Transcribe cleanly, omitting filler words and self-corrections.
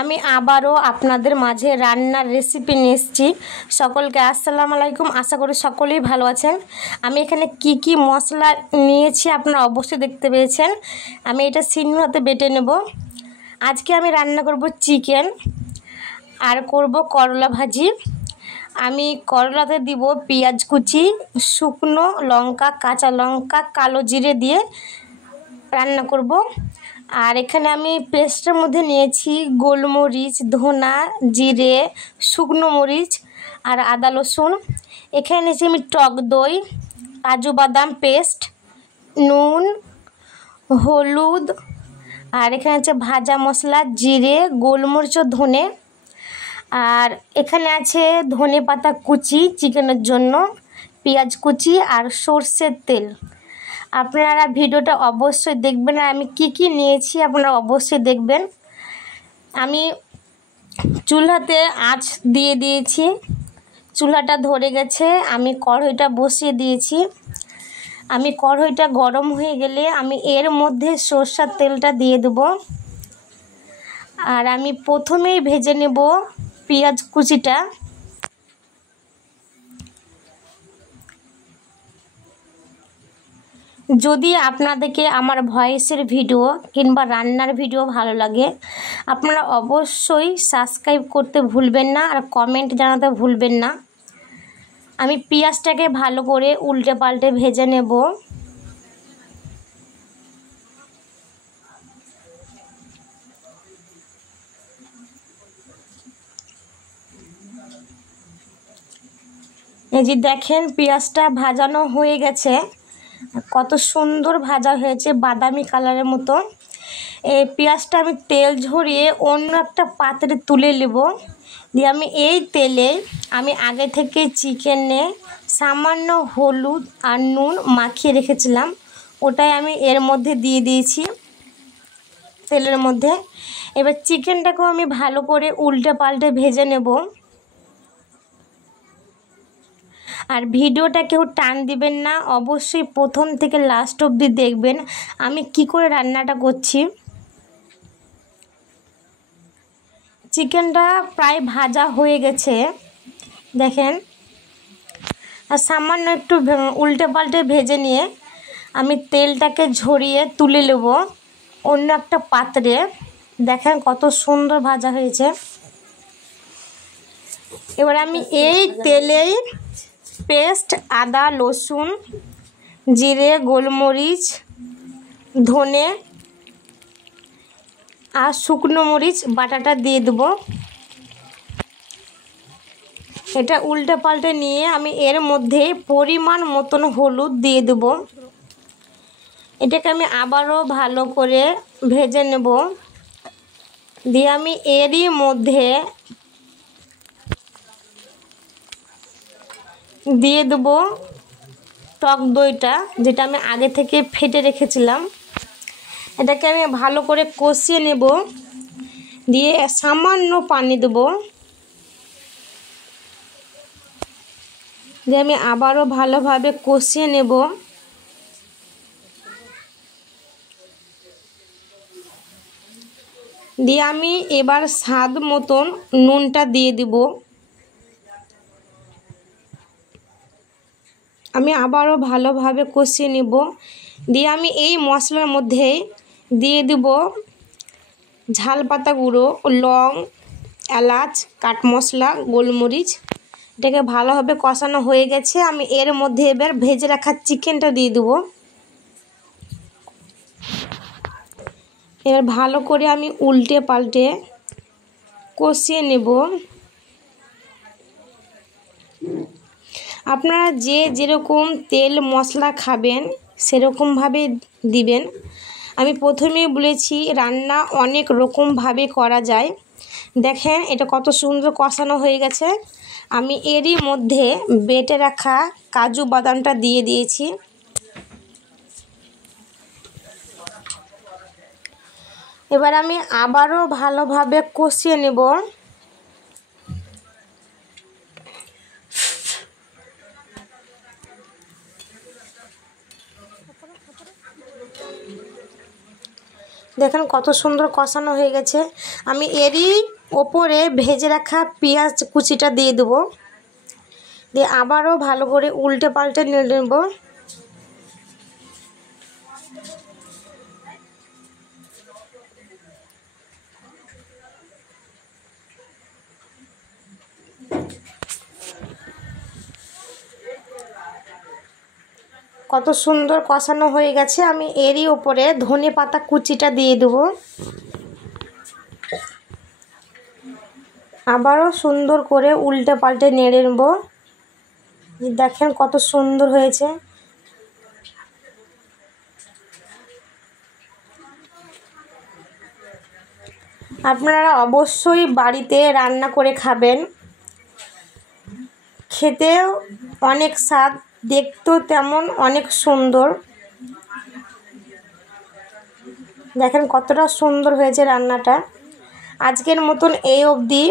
আমি আবারও আপনাদের মাঝে রান্নার রেসিপি নিয়ে এসেছি। সকলকে আসসালামু আলাইকুম। আশা করি সকলেই ভালো আছেন। আমি এখানে কি মশলা নিয়েছি আপনারা অবশ্যই দেখতে পেয়েছেন। আমি এটা শিলনোড়াতে বেটে নেব। আজকে আমি রান্না করব চিকেন আর করব করলা ভাজি। আমি করলাতে দিব পেঁয়াজ কুচি, শুকনো লঙ্কা, কাঁচা লঙ্কা, কালো জিরে দিয়ে রান্না করব। আর এখানে আমি পেস্টের মধ্যে নিয়েছি গোলমরিচ, ধনা, জিরে, শুকনো মরিচ আর আদা রসুন। এখানে নিয়েছি আমি টক দই, কাজু বাদাম পেস্ট, নুন, হলুদ, আর এখানে আছে ভাজা মশলা, জিরে, গোলমরিচ ও ধনে। আর এখানে আছে ধনে পাতা কুচি চিকেনের জন্য, পেঁয়াজ কুচি আর সর্ষের তেল। আপনারা ভিডিওটা অবশ্যই দেখবেন। আর আমি কি নিয়েছি আপনারা অবশ্যই দেখবেন। আমি চুলাতে আঁচ দিয়ে দিয়েছি, চুলাটা ধরে গেছে। আমি কড়াইটা বসিয়ে দিয়েছি। আমি কড়াইটা গরম হয়ে গেলে আমি এর মধ্যে সরষের তেলটা দিয়ে দেব। আর আমি প্রথমেই ভেজে নেব পেঁয়াজ কুচিটা। যদি আপনাদেরকে আমার ভয়েসের ভিডিও কিংবা রান্নার ভিডিও ভালো লাগে, আপনারা অবশ্যই সাবস্ক্রাইব করতে ভুলবেন না আর কমেন্ট জানাতে ভুলবেন না। আমি পেঁয়াজটাকে ভালো করে উল্টে পাল্টে ভেজে নেব। এই যে দেখেন পেঁয়াজটা ভাজানো হয়ে গেছে, কত সুন্দর ভাজা হয়েছে, বাদামি কালারের মতো। এই পেঁয়াজটা আমি তেল ঝরিয়ে অন্য একটা পাত্রে তুলে নেব। দিয়ে আমি এই তেলে আমি আগে থেকে চিকেনে সামান্য হলুদ আর নুন মাখিয়ে রেখেছিলাম, ওটাই আমি এর মধ্যে দিয়ে দিয়েছি তেলের মধ্যে। এবার চিকেনটাকেও আমি ভালো করে উল্টে পাল্টে ভেজে নেব। আর ভিডিওটা কেউ টান দিবেন না, অবশ্যই প্রথম থেকে লাস্ট অবধি দেখবেন আমি কি করে রান্নাটা করছি। চিকেনটা প্রায় ভাজা হয়ে গেছে দেখেন। আর সামান্য একটু উল্টে পাল্টে ভেজে নিয়ে আমি তেলটাকে ঝরিয়ে তুলে নেব অন্য একটা পাত্রে। দেখেন কত সুন্দর ভাজা হয়েছে। এবার আমি এই তেলেই পেস্ট আদা রসুন, জিরে, গোলমরিচ, ধনে আর শুকনো মরিচ বাটাটা দিয়ে দেব। এটা উল্টে পাল্টে নিয়ে আমি এর মধ্যে পরিমাণ মতন হলুদ দিয়ে দেব। এটাকে আমি আবারও ভালো করে ভেজে নেব। দিয়ে আমি এরই মধ্যে দিয়ে দেব টক দইটা, যেটা আমি আগে থেকে ফেটে রেখেছিলাম। এটাকে আমি ভালো করে কষিয়ে নেব। দিয়ে সামান্য পানি দেব। দিয়ে আমি আবারও ভালোভাবে কষিয়ে নেব। দিয়ে আমি এবার স্বাদ মতন নুনটা দিয়ে দিব। আমি আবারও ভালোভাবে কষিয়ে নেব। দিয়ে আমি এই মশলার মধ্যে দিয়ে দেব ঝাল পাতা গুঁড়ো, লং, এলাচ, কাঠ মশলা, গোলমরিচ। এটাকে ভালোভাবে কষানো হয়ে গেছে। আমি এর মধ্যে এবার ভেজে রাখা চিকেনটা দিয়ে দেব। এবার ভালো করে আমি উল্টে পাল্টে কষিয়ে নেব। আপনারা যে যেরকম তেল মশলা খাবেন সেরকমভাবে দিবেন। আমি প্রথমেই বলেছি রান্না অনেক রকমভাবে করা যায়। দেখেন এটা কত সুন্দর কষানো হয়ে গেছে। আমি এরই মধ্যে বেটে রাখা কাজু বাদামটা দিয়ে দিয়েছি। এবার আমি আবারও ভালোভাবে কষিয়ে নেব। দেখেন কত সুন্দর কষানো হয়ে গেছে। আমি এরই ওপরে ভেজে রাখা পেঁয়াজ কুচিটা দিয়ে দেবো, দিয়ে আবারও ভালো করে উল্টে পাল্টে নিয়ে নেব। কত সুন্দর কষানো হয়ে গেছে। আমি এরই উপরে ধনে পাতা কুচিটা দিয়ে দেবো, আবারও সুন্দর করে উল্টে পাল্টে নেড়ে নেব। দেখেন কত সুন্দর হয়েছে। আপনারা অবশ্যই বাড়িতে রান্না করে খাবেন, খেতেও অনেক স্বাদ, দেখতেও তেমন অনেক সুন্দর। দেখেন কতটা সুন্দর হয়েছে রান্নাটা। আজকের মতন এই অবধি।